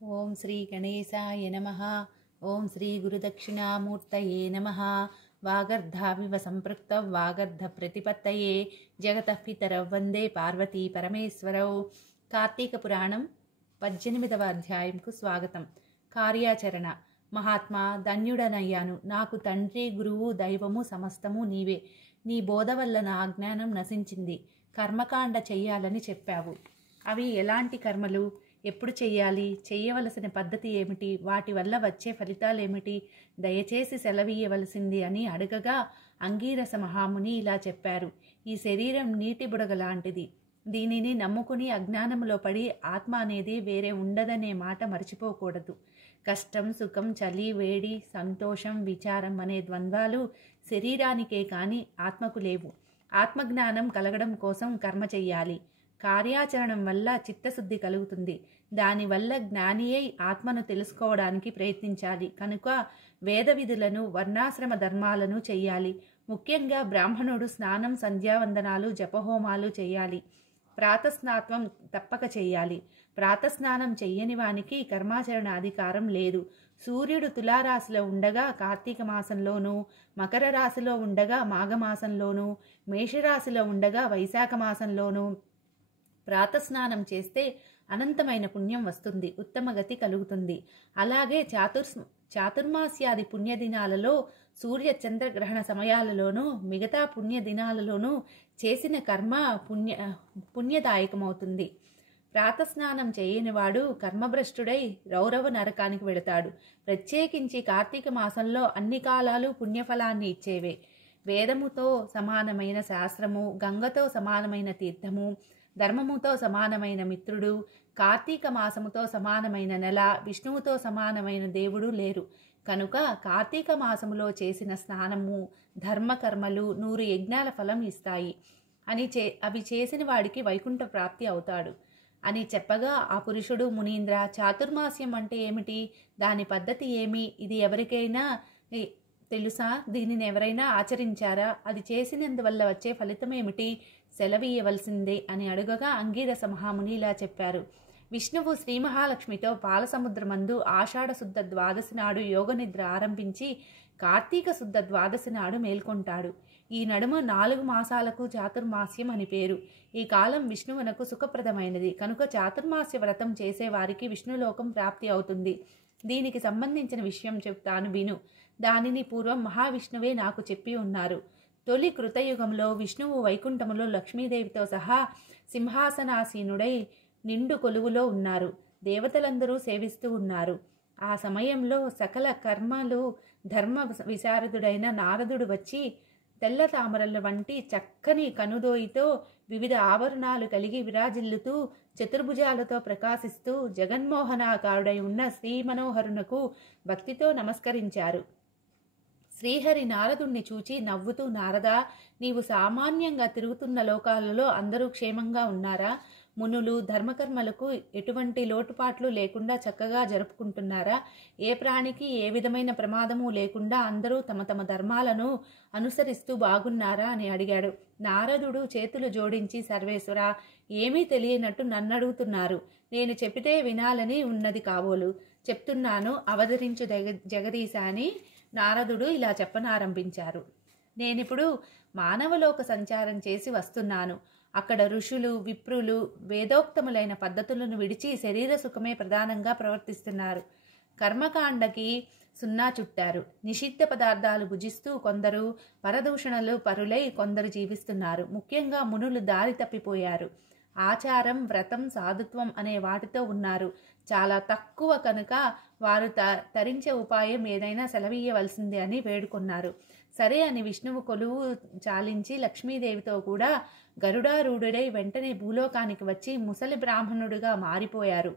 ఓం శ్రీ గణేశాయ నమః. ఓం శ్రీ గురుదక్షిణామూర్తయే నమః. వాగర్ధావివ సంపృక్తౌ వాగర్ధ ప్రతిపత్తయే జగతః పితరౌ వందే పార్వతీ పరమేశ్వరౌ. కార్తీక పురాణం 18వ అధ్యాయంకు స్వాగతం. కార్యాచరణ. మహాత్మా, ధన్యుడనయ్యాను. నాకు తండ్రి, గురువు, దైవము సమస్తము నీవే. నీ బోధ వల్ల నా అజ్ఞానం నశించింది. కర్మకాండ చెయ్యాలని చెప్పావు. అవి ఎలాంటి కర్మలు? ఎప్పుడు చెయ్యాలి? చెయ్యవలసిన పద్ధతి ఏమిటి? వాటి వల్ల వచ్చే ఫలితాలేమిటి? దయచేసి సెలవీయవలసింది అని అడగగా అంగీరస మహాముని ఇలా చెప్పారు. ఈ శరీరం నీటి బుడగ లాంటిది. దీనిని నమ్ముకుని అజ్ఞానంలో పడి ఆత్మ అనేది వేరే ఉండదనే మాట మర్చిపోకూడదు. కష్టం, సుఖం, చలి, వేడి, సంతోషం, విచారం అనే ద్వంద్వాలు శరీరానికే కాని ఆత్మకు లేవు. ఆత్మజ్ఞానం కలగడం కోసం కర్మ చెయ్యాలి. కార్యాచరణం వల్ల చిత్తశుద్ధి కలుగుతుంది. దానివల్ల జ్ఞాని అయి ఆత్మను తెలుసుకోవడానికి ప్రయత్నించాలి. కనుక వేద విధులను, వర్ణాశ్రమ ధర్మాలను చెయ్యాలి. ముఖ్యంగా బ్రాహ్మణుడు స్నానం, సంధ్యావందనాలు, జపహోమాలు చెయ్యాలి. ప్రాతస్నాత్వం తప్పక చెయ్యాలి. ప్రాతస్నానం చెయ్యని వానికి కర్మాచరణ అధికారం లేదు. సూర్యుడు తులారాశిలో ఉండగా కార్తీక మాసంలోనూ, మకర రాశిలో ఉండగా మాఘమాసంలోనూ, మేషరాశిలో ఉండగా వైశాఖ మాసంలోనూ ప్రాతస్నానం చేస్తే అనంతమైన పుణ్యం వస్తుంది, ఉత్తమ గతి కలుగుతుంది. అలాగే చాతుర్మాస్యాది పుణ్యదినాలలో, సూర్య చంద్రగ్రహణ సమయాలలోనూ, మిగతా పుణ్యదినాలలోనూ చేసిన కర్మ పుణ్యదాయకమవుతుంది. ప్రాతస్నానం చేయనివాడు కర్మభ్రష్టుడై రౌరవ నరకానికి వెళతాడు. ప్రత్యేకించి కార్తీక మాసంలో అన్ని కాలాలు పుణ్యఫలాన్ని ఇచ్చేవే. వేదముతో సమానమైన శాస్త్రము, గంగతో సమానమైన తీర్థము, ధర్మముతో సమానమైన మిత్రుడు, కార్తీక మాసముతో సమానమైన నెల, విష్ణువుతో సమానమైన దేవుడు లేరు. కనుక కార్తీక మాసములో చేసిన స్నానము, ధర్మకర్మలు 100 యజ్ఞాల ఫలం ఇస్తాయి అని అవి చేసిన వాడికి వైకుంఠ ప్రాప్తి అవుతాడు అని చెప్పగా ఆ పురుషుడు, మునీంద్ర, చాతుర్మాస్యం అంటే ఏమిటి? దాని పద్ధతి ఏమి? ఇది ఎవరికైనా తెలుసా? దీనిని ఎవరైనా ఆచరించారా? అది చేసినందువల్ల వచ్చే ఫలితం ఏమిటి? సెలవీయవలసిందే అని అడుగగా అంగీరస మహాముని ఇలా చెప్పారు. విష్ణువు శ్రీ మహాలక్ష్మితో పాలసముద్రమందు ఆషాఢ శుద్ధ ద్వాదశి నాడు యోగనిద్ర ఆరంభించి కార్తీక శుద్ధ ద్వాదశి నాడు మేల్కొంటాడు. ఈ నడుమ 4 మాసాలకు చాతుర్మాస్యం అని పేరు. ఈ కాలం విష్ణువునకు సుఖప్రదమైనది. కనుక చాతుర్మాస్య వ్రతం చేసేవారికి విష్ణులోకం ప్రాప్తి అవుతుంది. దీనికి సంబంధించిన విషయం చెప్తాను, విను. దానిని పూర్వం మహావిష్ణువే నాకు చెప్పి ఉన్నారు. తొలి కృతయుగంలో విష్ణువు వైకుంఠములో లక్ష్మీదేవితో సహా సింహాసనాసీనుడై నిండు కొలువులో ఉన్నారు. దేవతలందరూ సేవిస్తూ ఉన్నారు. ఆ సమయంలో సకల కర్మలు ధర్మ విశారదుడైన నారదుడు వచ్చి తెల్ల తామరల వంటి చక్కని కనుదోయితో వివిధ ఆభరణాలు కలిగి విరాజిల్లుతూ చతుర్భుజాలతో ప్రకాశిస్తూ జగన్మోహనాకారుడై ఉన్న శ్రీ మనోహరునకు భక్తితో నమస్కరించారు. శ్రీహరి నారదుణ్ణి చూచి నవ్వుతూ, నారదా, నీవు సామాన్యంగా తిరుగుతున్న లోకాలలో అందరూ క్షేమంగా ఉన్నారా? మునులు ధర్మకర్మలకు ఎటువంటి లోటుపాట్లు లేకుండా చక్కగా జరుపుకుంటున్నారా? ఏ ప్రాణికి ఏ విధమైన ప్రమాదము లేకుండా అందరూ తమ తమ ధర్మాలను అనుసరిస్తూ బాగున్నారా అని అడిగాడు. నారదుడు చేతులు జోడించి, సర్వేశ్వర, ఏమీ తెలియనట్టు నన్నడుగుతున్నారు. నేను చెప్పితే వినాలని ఉన్నది కాబోలు. చెప్తున్నాను, అవతరించు జగదీశ అని నారదుడు ఇలా చెప్పనారంభించారు. నేనిప్పుడు మానవలోక సంచారం చేసి వస్తున్నాను. అక్కడ ఋషులు, విప్రులు వేదోక్తములైన పద్ధతులను విడిచి శరీర సుఖమే ప్రధానంగా ప్రవర్తిస్తున్నారు. కర్మకాండకి సున్నా చుట్టారు. నిషిద్ధ పదార్థాలు భుజిస్తూ కొందరు పరదూషణలు పరులై కొందరు జీవిస్తున్నారు. ముఖ్యంగా మునులు దారి తప్పిపోయారు. ఆచారం, వ్రతం, సాధుత్వం అనే వాటితో ఉన్నారు. చాలా తక్కువ కనుక వారు తరించే ఉపాయం ఏదైనా సెలవీయవలసిందే అని వేడుకొన్నారు. సరే అని విష్ణువు కొలువు చాలించి లక్ష్మీదేవితో కూడా గరుడారూఢుడై వెంటనే భూలోకానికి వచ్చి ముసలి బ్రాహ్మణుడిగా మారిపోయారు.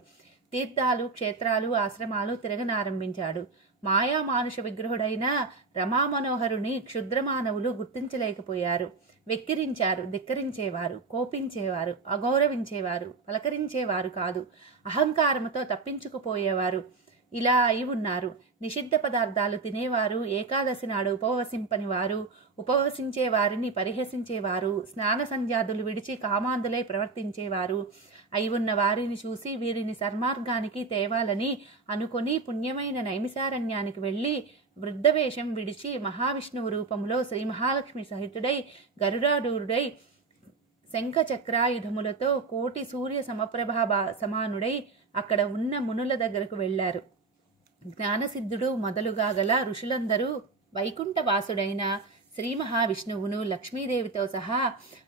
తీర్థాలు, క్షేత్రాలు, ఆశ్రమాలు తిరగనారంభించాడు. మాయా మానుష విగ్రహుడైన రమామనోహరుని క్షుద్రమానవులు గుర్తించలేకపోయారు. వెక్కిరించారు, ధిక్కరించేవారు, కోపించేవారు, అగౌరవించేవారు, పలకరించేవారు కాదు. అహంకారముతో తప్పించుకుపోయేవారు. ఇలా అయి ఉన్నారు. నిషిద్ధ పదార్థాలు తినేవారు, ఏకాదశి నాడు ఉపవసింపని వారు, ఉపవసించే వారిని పరిహసించేవారు, స్నాన సంధ్యాదులు విడిచి కామాంధులై ప్రవర్తించేవారు, అయి ఉన్న వారిని చూసి వీరిని సన్మార్గానికి తేవాలని అనుకొని పుణ్యమైన నైమిసారణ్యానికి వెళ్ళి వృద్ధవేషం విడిచి మహావిష్ణువు రూపంలో శ్రీ మహాలక్ష్మి సహితుడై గరుడారూఢుడై శంఖచక్రాయుధములతో కోటి సూర్య సమప్రభా సమానుడై అక్కడ ఉన్న మునుల దగ్గరకు వెళ్లారు. జ్ఞానసిద్ధుడు మొదలుగా గల ఋషులందరూ వైకుంఠవాసుడైన శ్రీ మహావిష్ణువును లక్ష్మీదేవితో సహా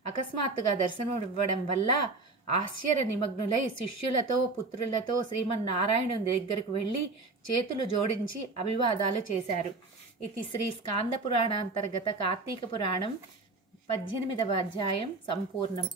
అకస్మాత్తుగా దర్శనమివ్వడం వల్ల ఆశ్చర్య నిమగ్నులై శిష్యులతో పుత్రులతో శ్రీమన్నారాయణుని దగ్గరకు వెళ్ళి చేతులు జోడించి అభివాదాలు చేశారు. ఇది శ్రీ స్కాంద పురాణాంతర్గత కార్తీక పురాణం 18వ అధ్యాయం సంపూర్ణం.